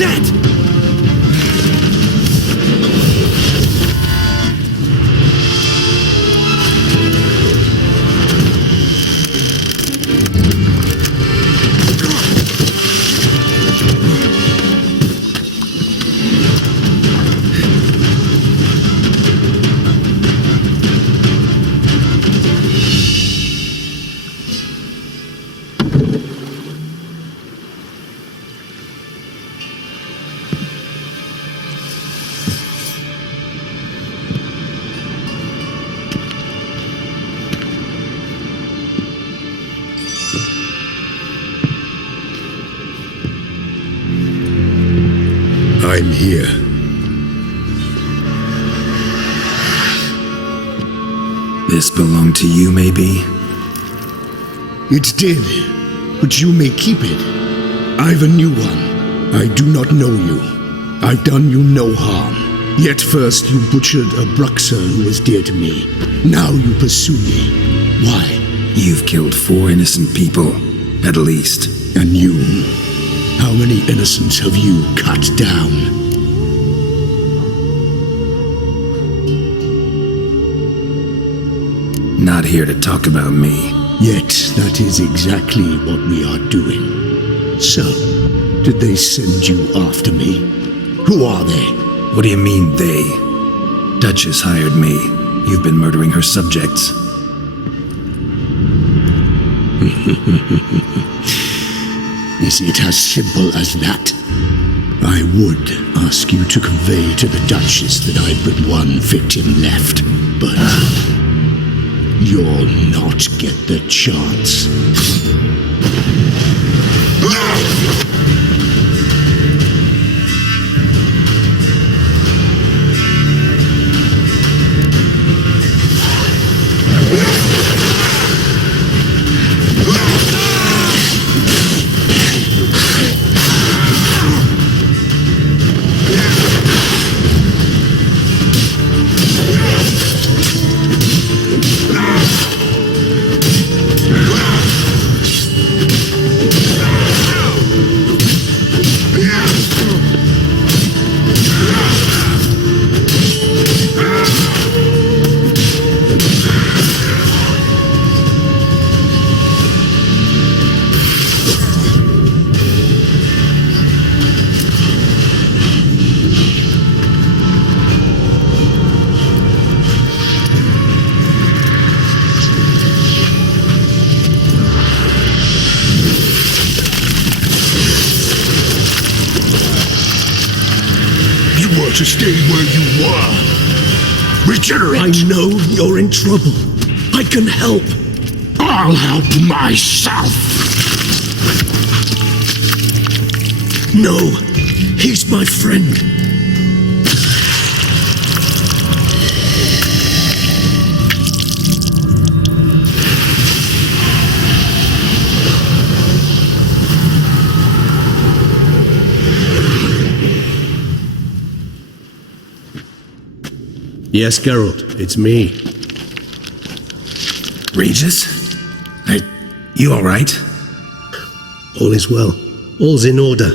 that? I'm here. This belonged to you, maybe? It did, but you may keep it. I've a new one. I do not know you. I've done you no harm. Yet first you butchered a Bruxer who was dear to me. Now you pursue me. Why? You've killed 4 innocent people, at least. And you? How many innocents have you cut down? Not here to talk about me. Yet that is exactly what we are doing. So, did they send you after me? Who are they? What do you mean, they? Duchess hired me. You've been murdering her subjects. Is it as simple as that? I would ask you to convey to the Duchess that I've but one victim left, but you'll not get the chance. To stay where you were. Regenerate! I know you're in trouble. I can help. I'll help myself. No, he's my friend. Yes, Geralt, it's me. Regis? You alright? All is well. All's in order.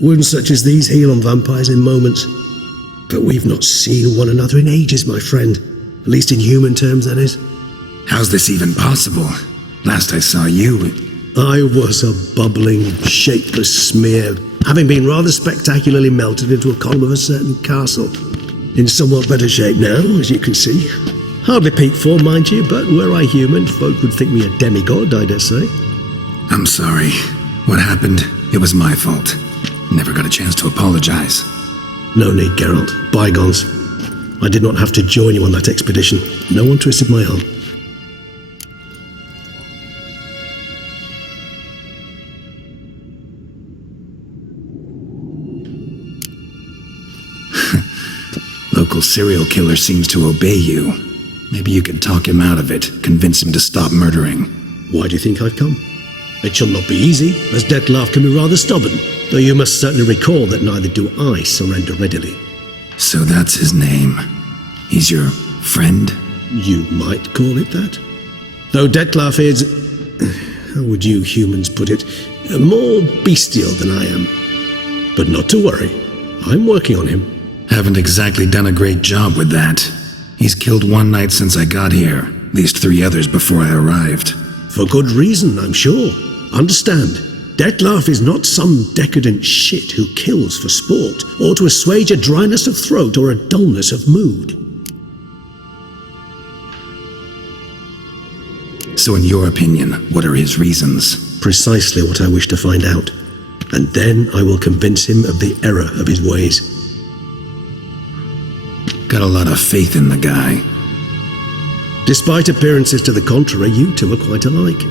Wounds such as these heal on vampires in moments. But we've not seen one another in ages, my friend. At least in human terms, that is. How's this even possible? Last I saw you... I was a bubbling, shapeless smear, having been rather spectacularly melted into a column of a certain castle. In somewhat better shape now, as you can see. Hardly peak form, mind you, but were I human, folk would think me a demigod, I dare say. I'm sorry. What happened? It was my fault. Never got a chance to apologize. No need, Geralt. Bygones. I did not have to join you on that expedition. No one twisted my arm. Local serial killer seems to obey you. Maybe you could talk him out of it, convince him to stop murdering. Why do you think I've come? It shall not be easy, as Dettlaff can be rather stubborn, though you must certainly recall that neither do I surrender readily. So that's his name. He's your friend? You might call it that. Though Dettlaff is, how would you humans put it, more bestial than I am. But not to worry. I'm working on him. Haven't exactly done a great job with that. He's killed one knight since I got here, at least 3 others before I arrived. For good reason, I'm sure. Understand, Dettlaff is not some decadent shit who kills for sport, or to assuage a dryness of throat or a dullness of mood. So in your opinion, what are his reasons? Precisely what I wish to find out. And then I will convince him of the error of his ways. Got a lot of faith in the guy. Despite appearances to the contrary, you two are quite alike.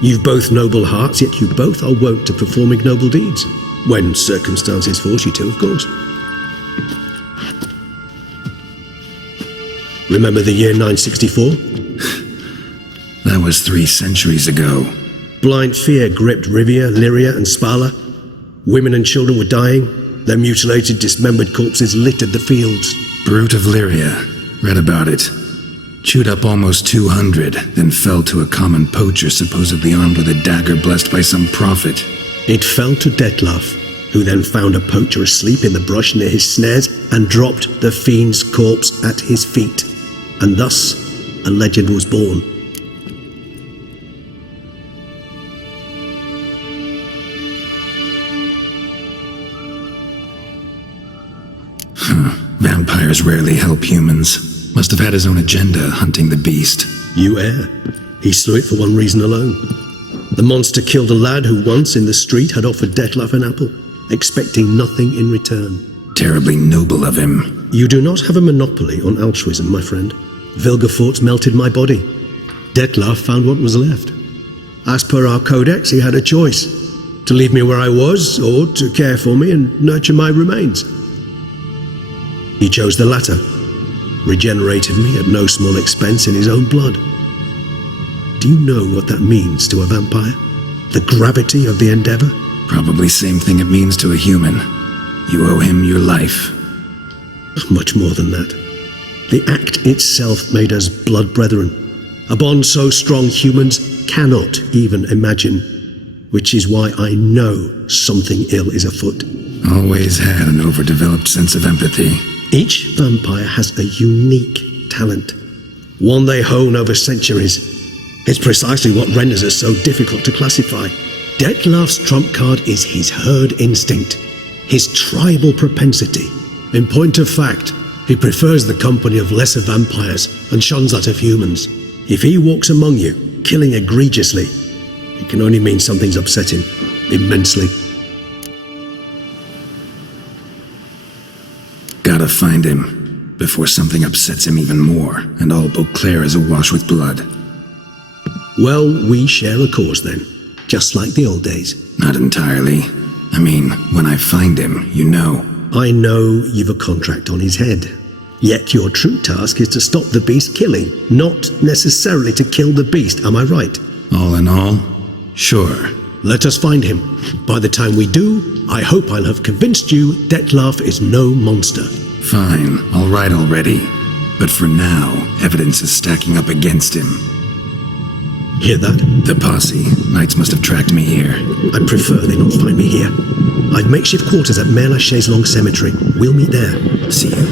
You've both noble hearts, yet you both are wont to perform ignoble deeds. When circumstances force you to, of course. Remember the year 964? That was 3 centuries ago. Blind fear gripped Rivia, Lyria, and Spala. Women and children were dying. Their mutilated, dismembered corpses littered the fields. Brute of Lyria. Read about it. Chewed up almost 200, then fell to a common poacher supposedly armed with a dagger blessed by some prophet. It fell to Dettlaff, who then found a poacher asleep in the brush near his snares and dropped the fiend's corpse at his feet. And thus, a legend was born. Vampires rarely help humans. Must have had his own agenda hunting the beast. You err. He slew it for one reason alone. The monster killed a lad who once in the street had offered Dettlaff an apple, expecting nothing in return. Terribly noble of him. You do not have a monopoly on altruism, my friend. Vilgefortz melted my body. Dettlaff found what was left. As per our codex, he had a choice: to leave me where I was, or to care for me and nurture my remains. He chose the latter, regenerated me at no small expense in his own blood. Do you know what that means to a vampire? The gravity of the endeavor? Probably same thing it means to a human. You owe him your life. Much more than that. The act itself made us blood brethren, a bond so strong humans cannot even imagine, which is why I know something ill is afoot. Always had an overdeveloped sense of empathy. Each vampire has a unique talent, one they hone over centuries. It's precisely what renders us so difficult to classify. Dettlaff's trump card is his herd instinct, his tribal propensity. In point of fact, he prefers the company of lesser vampires and shuns that of humans. If he walks among you, killing egregiously, it can only mean something's upset him immensely. Gotta find him, before something upsets him even more, and all Beauclair is awash with blood. Well, we share a cause then, just like the old days. Not entirely. I mean, when I find him, you know. I know you've a contract on his head. Yet your true task is to stop the beast killing, not necessarily to kill the beast, am I right? All in all, sure. Let us find him. By the time we do, I hope I'll have convinced you Dettlaff is no monster. Fine, all right already. But for now, evidence is stacking up against him. Hear that? The posse. Knights must have tracked me here. I prefer they not find me here. I've makeshift quarters at Mère Lachaise Long Cemetery. We'll meet there. See you.